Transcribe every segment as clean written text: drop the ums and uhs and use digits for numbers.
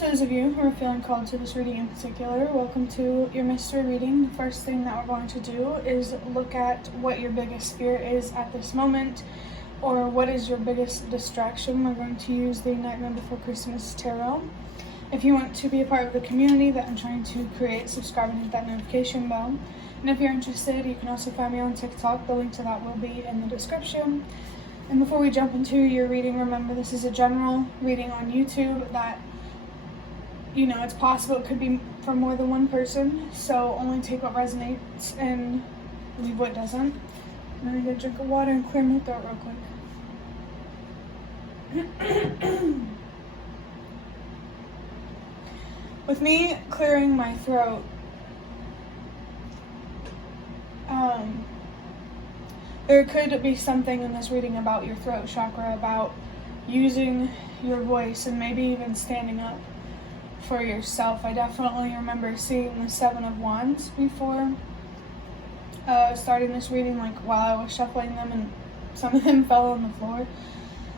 those of you who are feeling called to this reading in particular, welcome to your mystery reading. The first thing that we're going to do is look at what your biggest fear is at this moment, or what is your biggest distraction. We're going to use the Nightmare Before Christmas Tarot. If you want to be a part of the community that I'm trying to create, subscribe and hit that notification bell. And if you're interested, you can also find me on TikTok. The link to that will be in the description. And before we jump into your reading, remember this is a general reading on YouTube that, you know, it's possible it could be for more than one person. So only take what resonates and leave what doesn't. I'm gonna get a drink of water and clear my throat real quick. With me clearing my throat, there could be something in this reading about your throat chakra, about using your voice and maybe even standing up for yourself. I definitely remember seeing the Seven of Wands before starting this reading, like while I was shuffling them, and some of them fell on the floor.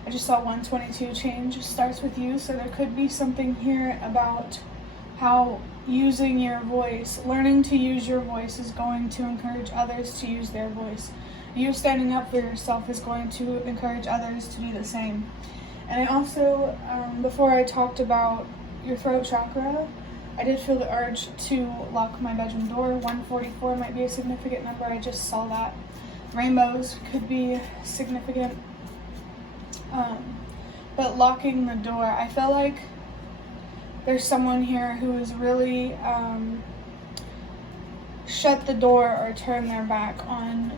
I just saw 122 change starts with you, so there could be something here about how using your voice, learning to use your voice, is going to encourage others to use their voice. You standing up for yourself is going to encourage others to do the same. And I also, before I talked about your throat chakra, I did feel the urge to lock my bedroom door. 144 might be a significant number. I just saw that. Rainbows could be significant. But locking the door, I feel like there's someone here who is really shut the door or turn their back on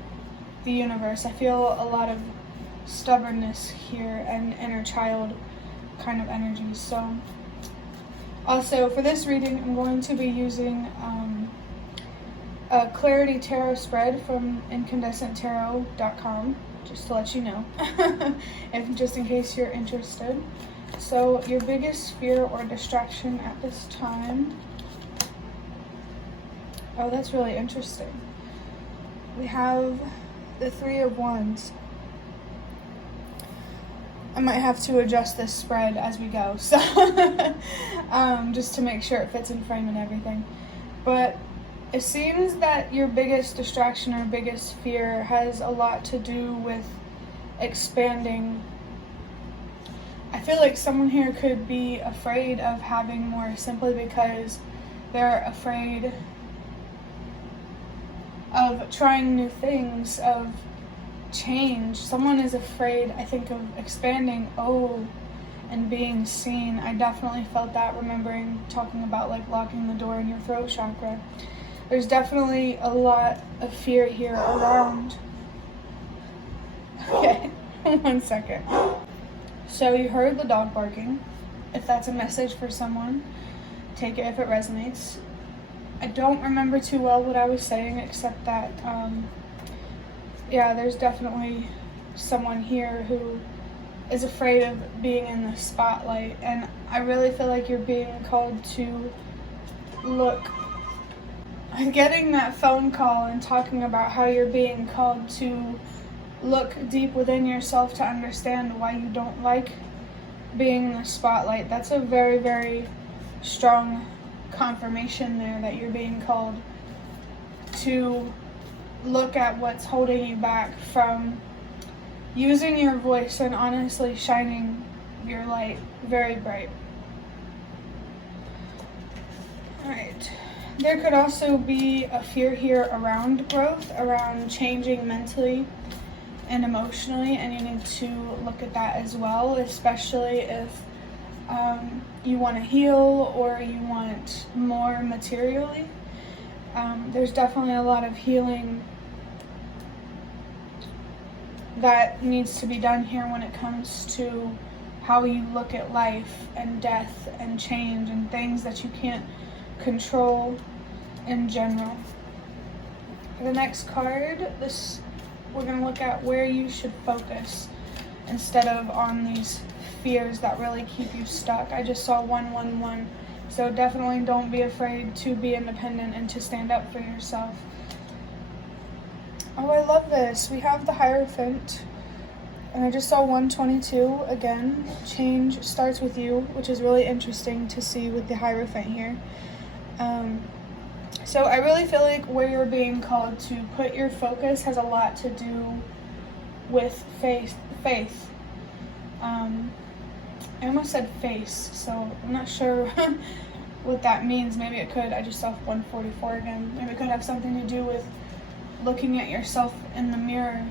the universe. I feel a lot of stubbornness here and inner child kind of energy. So also for this reading, I'm going to be using a Clarity Tarot spread from incandescenttarot.com, just to let you know, just in case you're interested. So your biggest fear or distraction at this time. Oh, that's really interesting. We have the Three of Wands. I might have to adjust this spread as we go, so just to make sure it fits in frame and everything. But it seems that your biggest distraction or biggest fear has a lot to do with expanding. I feel like someone here could be afraid of having more simply because they're afraid of trying new things, of change. Someone is afraid, I think, of expanding, and being seen. I definitely felt that, remembering talking about like locking the door in your throat chakra. There's definitely a lot of fear here around. Okay, 1 second. So you heard the dog barking. If that's a message for someone, take it if it resonates. I don't remember too well what I was saying, except that, there's definitely someone here who is afraid of being in the spotlight, and I really feel like you're being called to look. I'm getting that phone call and talking about how you're being called to look deep within yourself to understand why you don't like being in the spotlight. That's a very, very strong confirmation there, that you're being called to look at what's holding you back from using your voice and honestly shining your light very bright. Alright. There could also be a fear here around growth, around changing mentally and emotionally, and you need to look at that as well, especially if you want to heal or you want more materially. There's definitely a lot of healing that needs to be done here when it comes to how you look at life and death and change and things that you can't control in general. For the next card, we're going to look at where you should focus instead of on these fears that really keep you stuck. I just saw 111, so definitely don't be afraid to be independent and to stand up for yourself. Oh, I love this. We have the Hierophant, And I just saw 122 again. Change starts with you, which is really interesting to see with the Hierophant here. So I really feel like where you're being called to put your focus has a lot to do with faith. I almost said face, so I'm not sure what that means. Maybe it could. I just saw 144 again. Maybe it could have something to do with looking at yourself in the mirror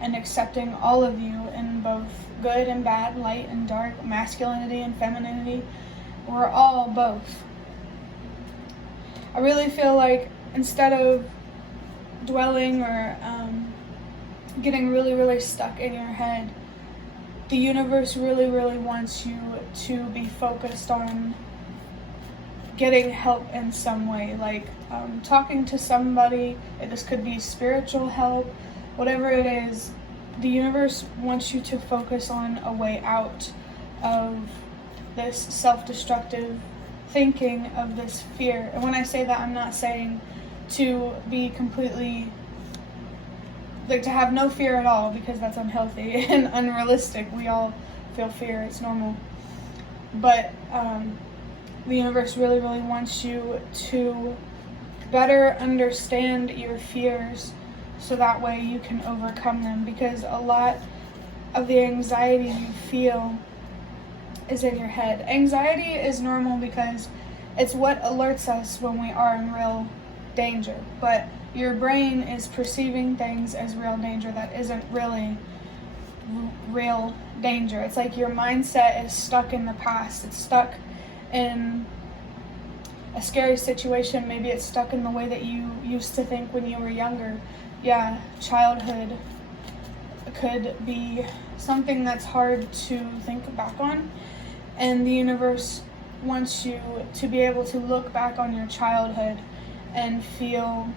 and accepting all of you in both good and bad, light and dark, masculinity and femininity. We're all both. I really feel like instead of dwelling or getting really, really stuck in your head, the universe really, really wants you to be focused on getting help in some way, like talking to somebody. This could be spiritual help, whatever it is. The universe wants you to focus on a way out of this self-destructive thinking, of this fear. And when I say that, I'm not saying to be completely, like, to have no fear at all, because that's unhealthy and unrealistic. We all feel fear, it's normal. But the universe really, really wants you to better understand your fears so that way you can overcome them, because a lot of the anxiety you feel is in your head. Anxiety is normal because it's what alerts us when we are in real danger, but your brain is perceiving things as real danger that isn't really real danger. It's like your mindset is stuck in the past. It's stuck in a scary situation. Maybe it's stuck in the way that you used to think when you were younger. Yeah, childhood could be something that's hard to think back on, and the universe wants you to be able to look back on your childhood and feel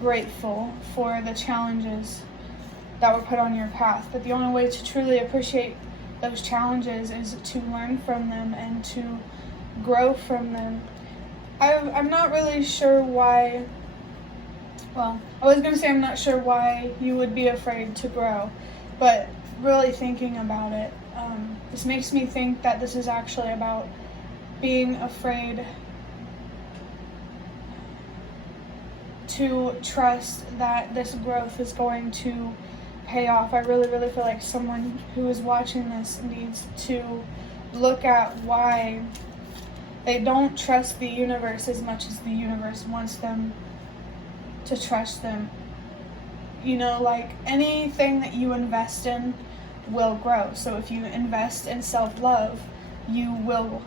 grateful for the challenges that were put on your path. But the only way to truly appreciate those challenges is to learn from them and to grow from them. I'm not really sure why, well, I was going to say I'm not sure why you would be afraid to grow, but really thinking about it, this makes me think that this is actually about being afraid to trust that this growth is going to pay off. I really, really feel like someone who is watching this needs to look at why they don't trust the universe as much as the universe wants them to trust them. You know, like anything that you invest in will grow. So if you invest in self-love, you will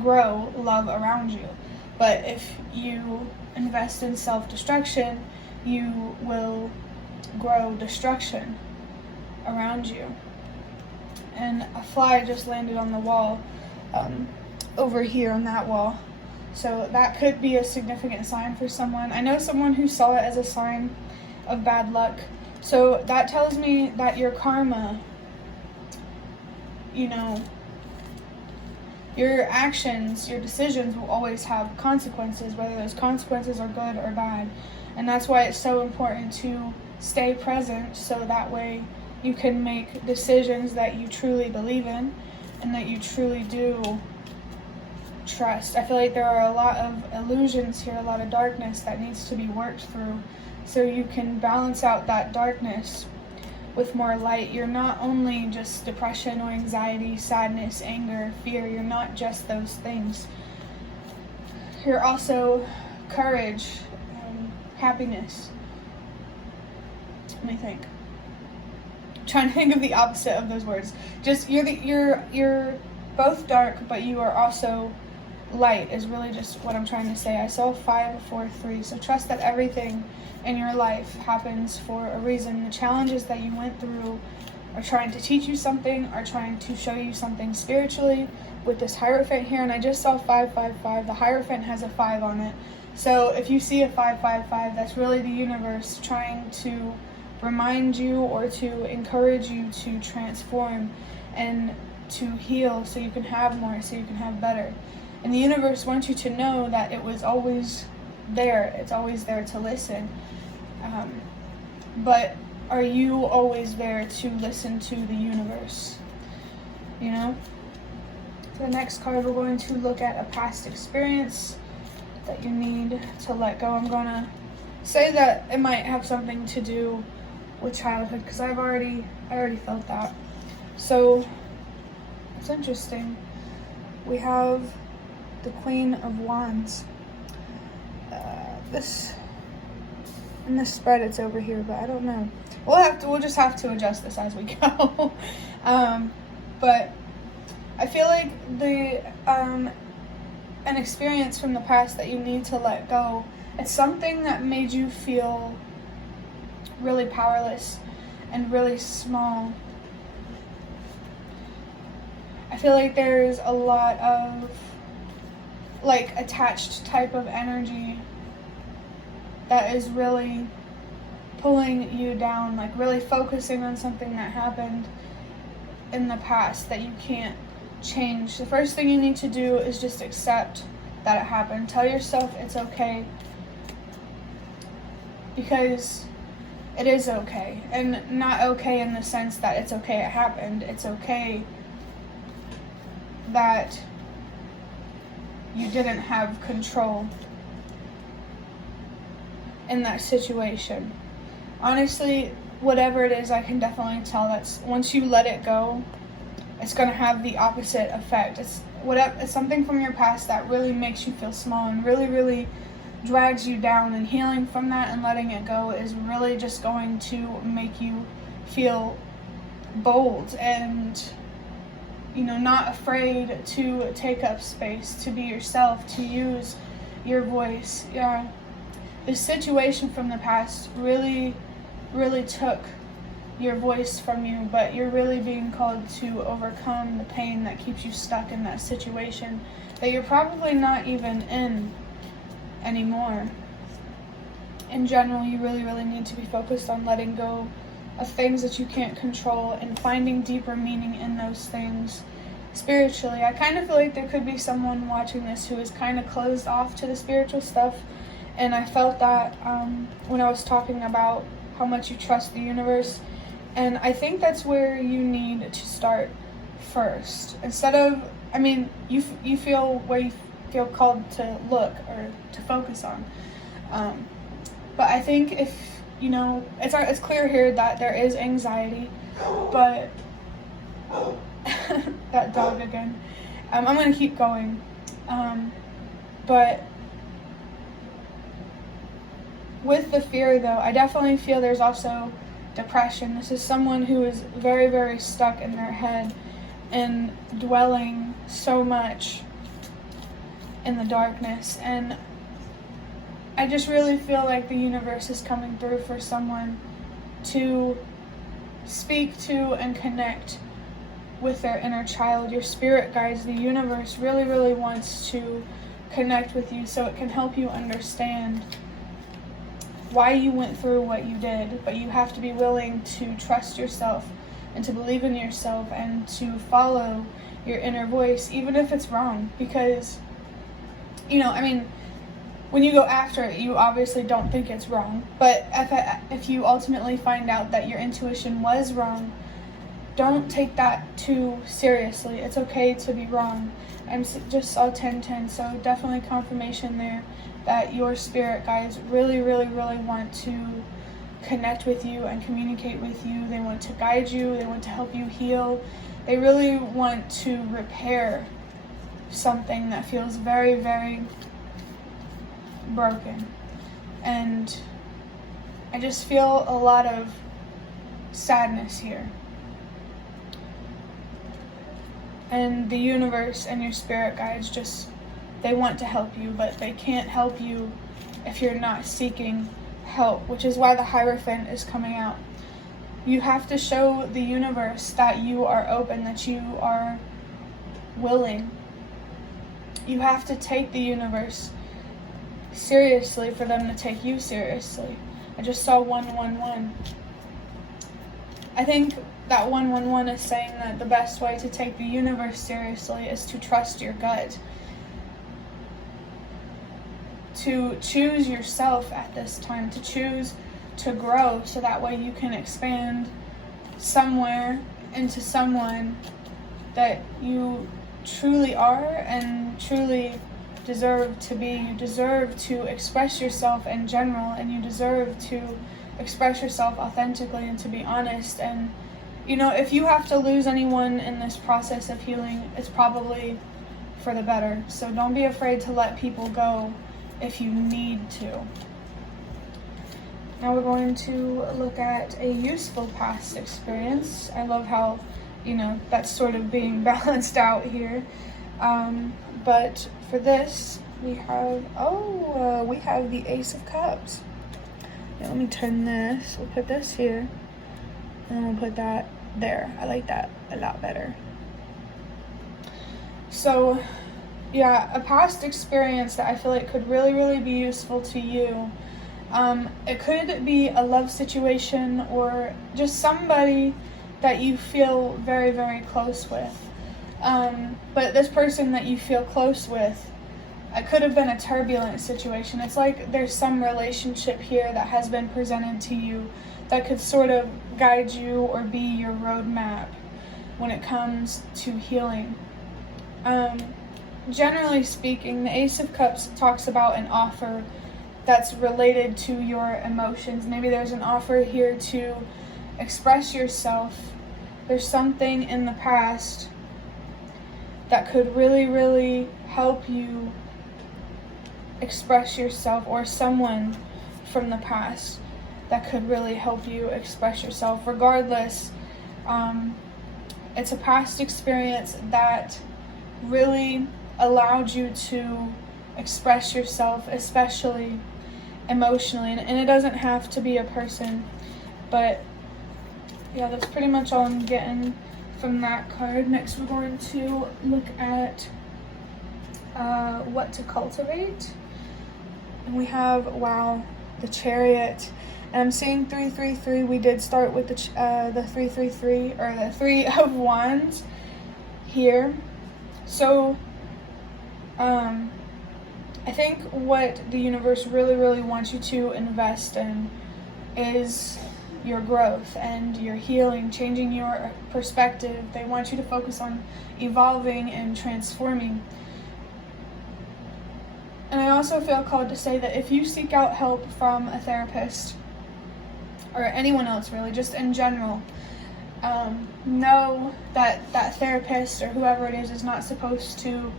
grow love around you. But if you invest in self-destruction, you will grow destruction around you. And a fly just landed on the wall over here on that wall. So that could be a significant sign for someone. I know someone who saw it as a sign of bad luck. So that tells me that your karma, you know, your actions, your decisions will always have consequences, whether those consequences are good or bad. And that's why it's so important to stay present, so that way you can make decisions that you truly believe in and that you truly do trust. I feel like there are a lot of illusions here, a lot of darkness that needs to be worked through, so you can balance out that darkness with more light. You're not only just depression or anxiety, sadness, anger, fear. You're not just those things. You're also courage, happiness. Let me think. I'm trying to think of the opposite of those words. Just you're both dark, but you are also light, is really just what I'm trying to say. I saw 5, 4, 3. So trust that everything in your life happens for a reason. The challenges that you went through are trying to teach you something, are trying to show you something spiritually with this Hierophant here. And I just saw 5, 5, 5. The Hierophant has a 5 on it. So if you see a 5, 5, 5, that's really the universe trying to remind you or to encourage you to transform and to heal, so you can have more, so you can have better. And the universe wants you to know that it was always there. It's always there to listen. But are you always there to listen to the universe? You know? For the next card, we're going to look at a past experience that you need to let go. I'm going to say that it might have something to do with childhood, because I already felt that. So it's interesting. We have the Queen of Wands. In this spread it's over here, but I don't know. We'll just have to adjust this as we go. But I feel like an experience from the past that you need to let go. It's something that made you feel really powerless and really small. I feel like there's a lot of like attached type of energy that is really pulling you down, like really focusing on something that happened in the past that you can't change. The first thing you need to do is just accept that it happened. Tell yourself it's okay, because it is okay. And not okay in the sense that it's okay it happened. It's okay that you didn't have control in that situation. Honestly, whatever it is, I can definitely tell that once you let it go, it's going to have the opposite effect. It's something from your past that really makes you feel small and really, really drags you down, and healing from that and letting it go is really just going to make you feel bold and, not afraid to take up space, to be yourself, to use your voice. Yeah. The situation from the past really, really took your voice from you, but you're really being called to overcome the pain that keeps you stuck in that situation that you're probably not even in anymore. In general, you really, really need to be focused on letting go of things that you can't control and finding deeper meaning in those things spiritually. I kind of feel like there could be someone watching this who is kind of closed off to the spiritual stuff, and I felt that when I was talking about how much you trust the universe, and I think that's where you need to start first. Instead of, you feel where you feel called to look or to focus on, but I think if it's clear here that there is anxiety, but that dog again. I'm gonna keep going, but with the fear though, I definitely feel there's also depression. This is someone who is very, very stuck in their head and dwelling so much in the darkness, and I just really feel like the universe is coming through for someone to speak to and connect with their inner child. Your spirit guides, the universe really, really wants to connect with you so it can help you understand why you went through what you did, but you have to be willing to trust yourself and to believe in yourself and to follow your inner voice, even if it's wrong, because when you go after it, you obviously don't think it's wrong, but if you ultimately find out that your intuition was wrong, don't take that too seriously. It's okay to be wrong. I just saw 1010, so definitely confirmation there that your spirit guides really, really, really want to connect with you and communicate with you. They want to guide you. They want to help you heal. They really want to repair something that feels very, very broken. And I just feel a lot of sadness here. And the universe and your spirit guides they want to help you, but they can't help you if you're not seeking help, which is why the Hierophant is coming out. You have to show the universe that you are open, that you are willing. You have to take the universe seriously for them to take you seriously. I just saw 111. I think that 111 is saying that the best way to take the universe seriously is to trust your gut. To choose yourself at this time, to choose to grow, so that way you can expand somewhere into someone that you truly are and truly deserve to be. You deserve to express yourself in general, and you deserve to express yourself authentically and to be honest. And if you have to lose anyone in this process of healing, it's probably for the better. So don't be afraid to let people go if you need to. Now we're going to look at a useful past experience. I love how, that's sort of being balanced out here. But for this, we have the Ace of Cups. Yeah, let me turn this. We'll put this here, and we'll put that there. I like that a lot better. So, a past experience that I feel like could really, really be useful to you. It could be a love situation or just somebody that you feel very, very close with. But this person that you feel close with, it could have been a turbulent situation. It's like there's some relationship here that has been presented to you that could sort of guide you or be your roadmap when it comes to healing. Generally speaking, the Ace of Cups talks about an offer that's related to your emotions. Maybe there's an offer here to express yourself. There's something in the past that could really, really help you express yourself, or someone from the past that could really help you express yourself. Regardless, it's a past experience that really allowed you to express yourself, especially emotionally. And it doesn't have to be a person, but that's pretty much all I'm getting from that card. Next, we're going to look at what to cultivate. And we have, the Chariot. And I'm seeing 333. We did start with the 333, or the Three of Wands here. So, I think what the universe really, really wants you to invest in is your growth and your healing, changing your perspective. They want you to focus on evolving and transforming. And I also feel called to say that if you seek out help from a therapist, or anyone else really, just in general, know that that therapist or whoever it is not supposed to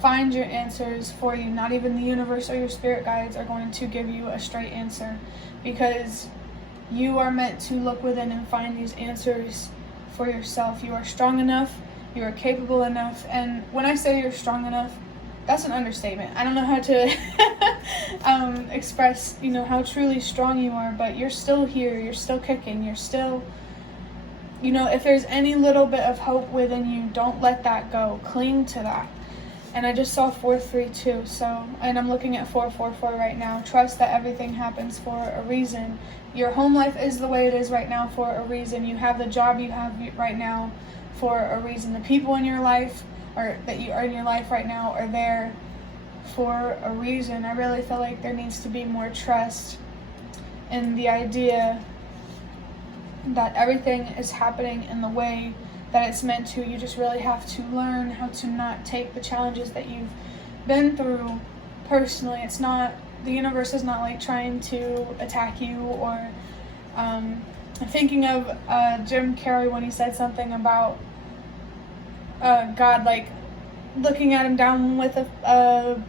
find your answers for you. Not even the universe or your spirit guides are going to give you a straight answer, because you are meant to look within and find these answers for yourself. You are strong enough, you are capable enough, and when I say you're strong enough, that's an understatement. I don't know how to express, how truly strong you are, but you're still here, you're still kicking, you're still, if there's any little bit of hope within you, don't let that go. Cling to that. And I just saw 432, and I'm looking at 444 right now. Trust that everything happens for a reason. Your home life is the way it is right now for a reason. You have the job you have right now for a reason. The people in your life, or that you are in your life right now, are there for a reason. I really feel like there needs to be more trust in the idea that everything is happening in the way that it's meant to. You just really have to learn how to not take the challenges that you've been through personally. It's not, the universe is not like trying to attack you, or I'm thinking of Jim Carrey when he said something about God like looking at him down with a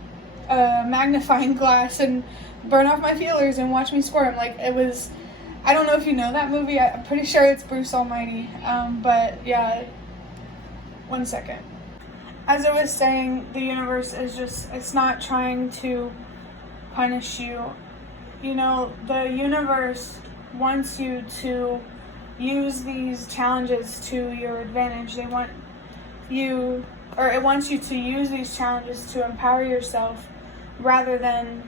magnifying glass and burn off my feelers and watch me squirm. Like, it was, I don't know if you know that movie. I'm pretty sure it's Bruce Almighty. But yeah, one second. As I was saying, the universe is just, it's not trying to punish you. The universe wants you to use these challenges to your advantage. It wants you to use these challenges to empower yourself rather than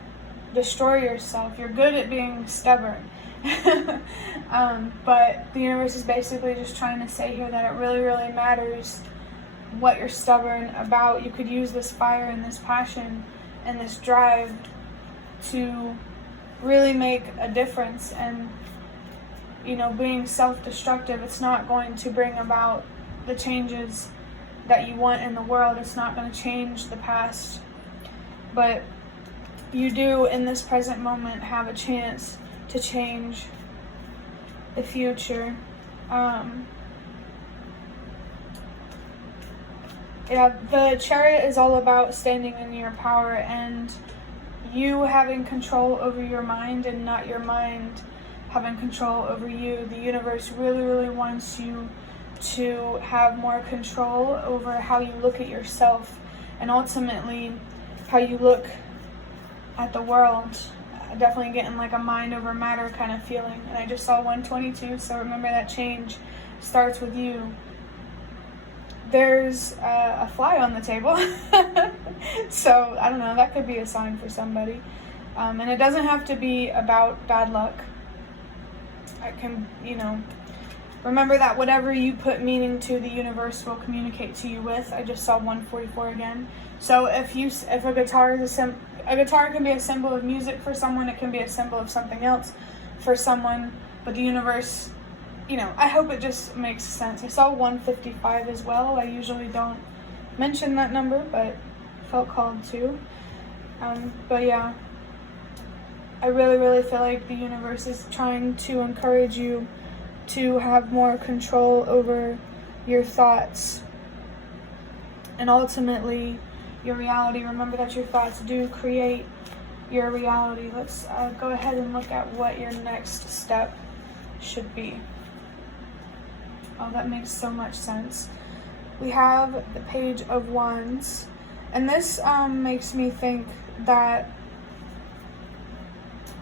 destroy yourself. You're good at being stubborn. But the universe is basically just trying to say here that it really, really matters what you're stubborn about. You could use this fire and this passion and this drive to really make a difference. And being self-destructive, it's not going to bring about the changes that you want in the world. It's not going to change the past, but you do in this present moment have a chance to change the future. The Chariot is all about standing in your power and you having control over your mind and not your mind having control over you. The universe really, really wants you to have more control over how you look at yourself and ultimately how you look at the world. Definitely getting like a mind over matter kind of feeling. And I just saw 122, so remember that change starts with you. There's a fly on the table. So I don't know, that could be a sign for somebody. And it doesn't have to be about bad luck. I can, remember that whatever you put meaning to, the universe will communicate to you with. I just saw 144 again. So if a guitar is a guitar can be a symbol of music for someone, it can be a symbol of something else for someone, but the universe, I hope it just makes sense. I saw 155 as well. I usually don't mention that number, but felt called to. But yeah, I really, really feel like the universe is trying to encourage you to have more control over your thoughts and ultimately your reality. Remember that your thoughts do create your reality. Let's go ahead and look at what your next step should be. Oh, that makes so much sense. We have the Page of Wands, and this makes me think that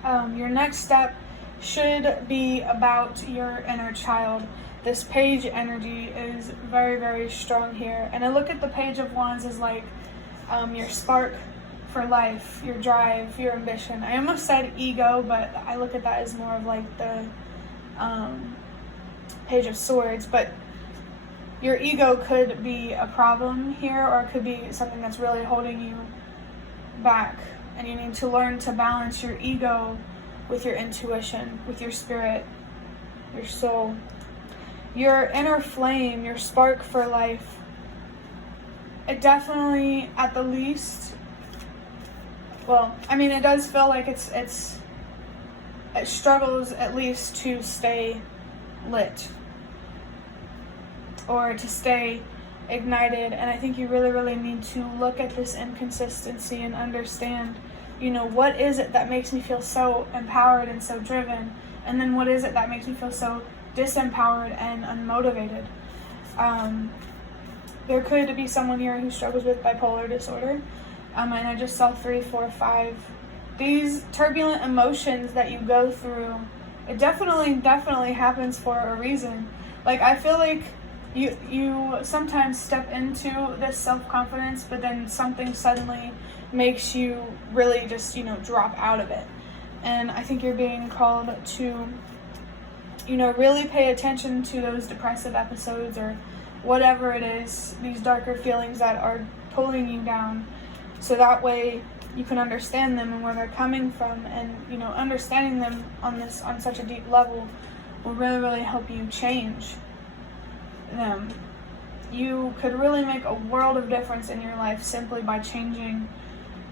your next step should be about your inner child. This page energy is very, very strong here. And I look at the Page of Wands as like your spark for life, your drive, your ambition. I almost said ego, but I look at that as more of like the Page of Swords. But your ego could be a problem here, or it could be something that's really holding you back. And you need to learn to balance your ego with your intuition, with your spirit, your soul. Your inner flame, your spark for life, it definitely, at the least, it does feel like it struggles at least to stay lit or to stay ignited. And I think you really, really need to look at this inconsistency and understand, what is it that makes me feel so empowered and so driven? And then what is it that makes me feel so disempowered and unmotivated? There could be someone here who struggles with bipolar disorder. And I just saw 3, 4, 5. These turbulent emotions that you go through, it definitely happens for a reason. Like, I feel like you sometimes step into this self-confidence, but then something suddenly makes you really just, drop out of it. And I think you're being called to, really pay attention to those depressive episodes or whatever it is, these darker feelings that are pulling you down. So that way you can understand them and where they're coming from, and, understanding them on such a deep level will really, really help you change them. You could really make a world of difference in your life simply by changing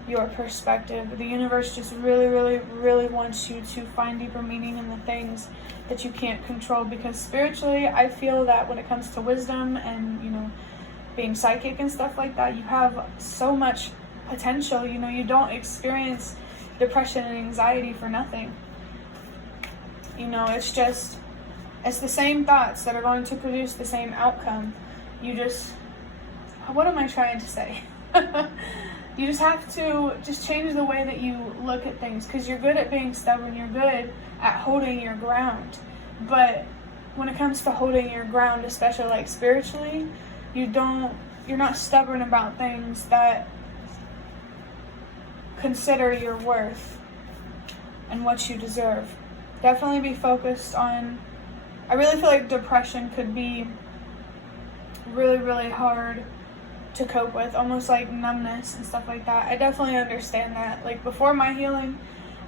your perspective. The universe just really, really, really wants you to find deeper meaning in the things that you can't control, because spiritually, I feel that when it comes to wisdom and, being psychic and stuff like that, you have so much potential. You don't experience depression and anxiety for nothing. It's the same thoughts that are going to produce the same outcome. What am I trying to say? You just have to change the way that you look at things, because you're good at being stubborn, you're good at holding your ground. But when it comes to holding your ground, especially like spiritually, you're not stubborn about things that consider your worth and what you deserve. Definitely be focused on, I really feel like depression could be really, really hard to cope with, almost like numbness and stuff like that. I definitely understand that. Like, before my healing,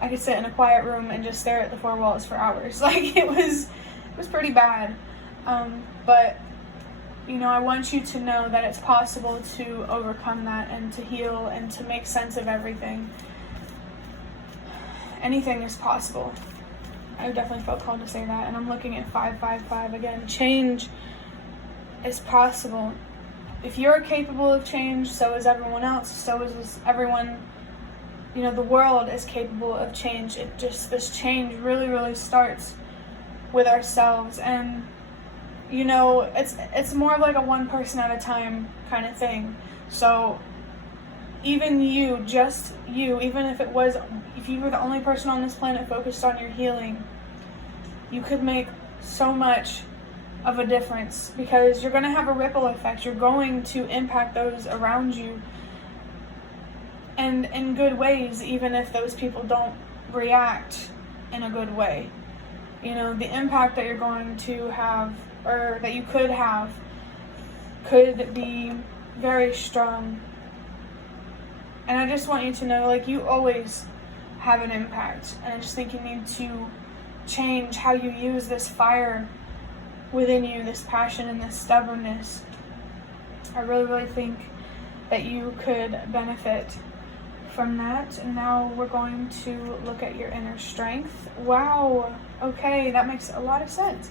I could sit in a quiet room and just stare at the four walls for hours. Like, it was pretty bad. But, you know, I want you to know that it's possible to overcome that and to heal and to make sense of everything. Anything is possible. I definitely felt called to say that. And I'm looking at 555 again. Change is possible. If you're capable of change, so is everyone else. So is everyone. You know, the world is capable of change. This change really, really starts with ourselves. And, you know, it's more of like a one person at a time kind of thing. So even you, just you, even if you were the only person on this planet focused on your healing, you could make so much of a difference, because you're going to have a ripple effect. You're going to impact those around you, and in good ways, even if those people don't react in a good way. You know, the impact that you're going to have, or that you could have, could be very strong. And I just want you to know, like, you always have an impact. And I just think you need to change how you use this fire within you, this passion and this stubbornness. I really, really think that you could benefit from that. And now we're going to look at your inner strength. Wow. Okay, that makes a lot of sense.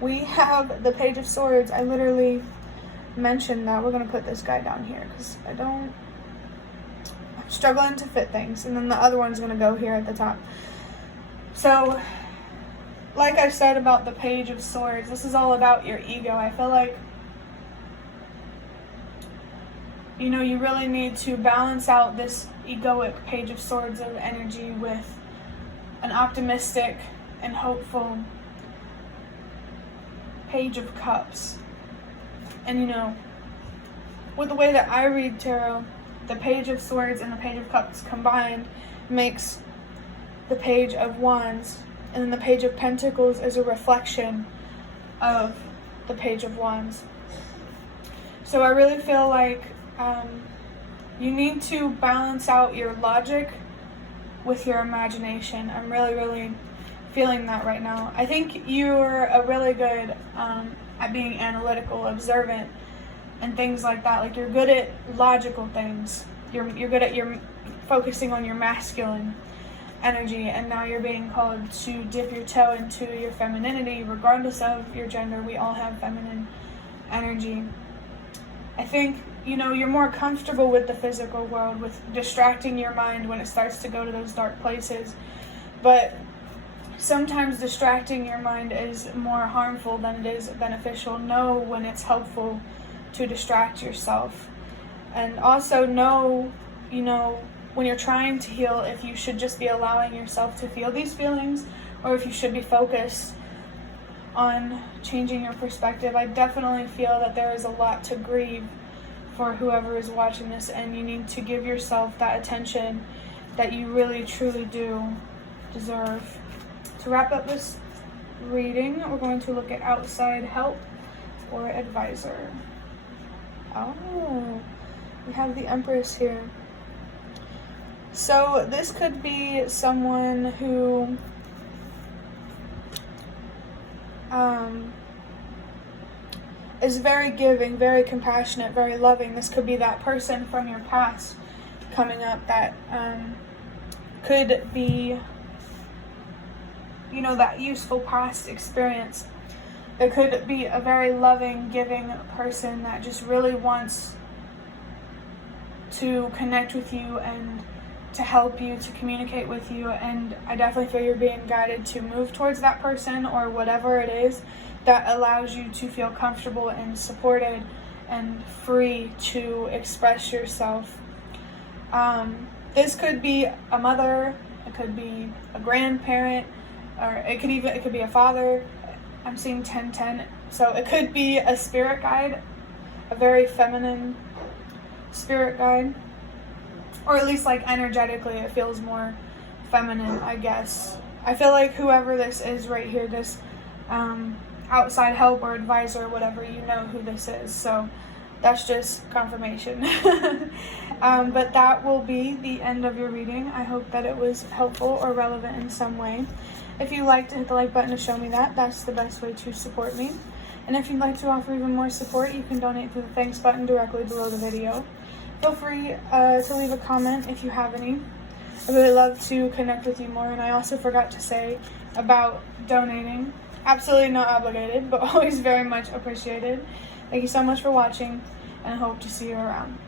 We have the Page of Swords. I literally mentioned that. We're going to put this guy down here because I'm struggling to fit things. And then the other one's going to go here at the top. So, like I said about the Page of Swords, this is all about your ego. I feel like, you know, you really need to balance out this egoic Page of Swords of energy with an optimistic and hopeful Page of Cups. And, you know, with the way that I read tarot, the Page of Swords and the Page of Cups combined makes the Page of Wands. And then the Page of Pentacles is a reflection of the Page of Wands. So I really feel like you need to balance out your logic with your imagination. I'm really, really feeling that right now. I think you're a really good at being analytical, observant, and things like that. Like, you're good at logical things. You're good at focusing on your masculine energy, and now you're being called to dip your toe into your femininity. Regardless of your gender, we all have feminine energy. I think, you know, you're more comfortable with the physical world, with distracting your mind when it starts to go to those dark places. But sometimes distracting your mind is more harmful than it is beneficial. Know when it's helpful to distract yourself. And also know, you know, when you're trying to heal, if you should just be allowing yourself to feel these feelings, or if you should be focused on changing your perspective. I definitely feel that there is a lot to grieve for whoever is watching this, and you need to give yourself that attention that you really truly do deserve. To wrap up this reading, we're going to look at outside help or advisor. Oh, we have the Empress here. So this could be someone who is very giving, very compassionate, very loving. This could be that person from your past coming up that could be, you know, that useful past experience. It could be a very loving, giving person that just really wants to connect with you and to help you, to communicate with you. And I definitely feel you're being guided to move towards that person, or whatever it is that allows you to feel comfortable and supported and free to express yourself. This could be a mother, it could be a grandparent, or it could be a father. I'm seeing 1010. So it could be a spirit guide, a very feminine spirit guide. Or at least, like, energetically it feels more feminine, I guess. I feel like whoever this is right here, this outside help or advisor or whatever, you know who this is. So That's just confirmation. But that will be the end of your reading. I hope that it was helpful or relevant in some way. If you liked, hit the like button to show me that. That's the best way to support me. And if you'd like to offer even more support, you can donate through the thanks button directly below the video. Feel free to leave a comment if you have any. I really love to connect with you more. And I also forgot to say about donating. Absolutely not obligated, but always very much appreciated. Thank you so much for watching, and I hope to see you around.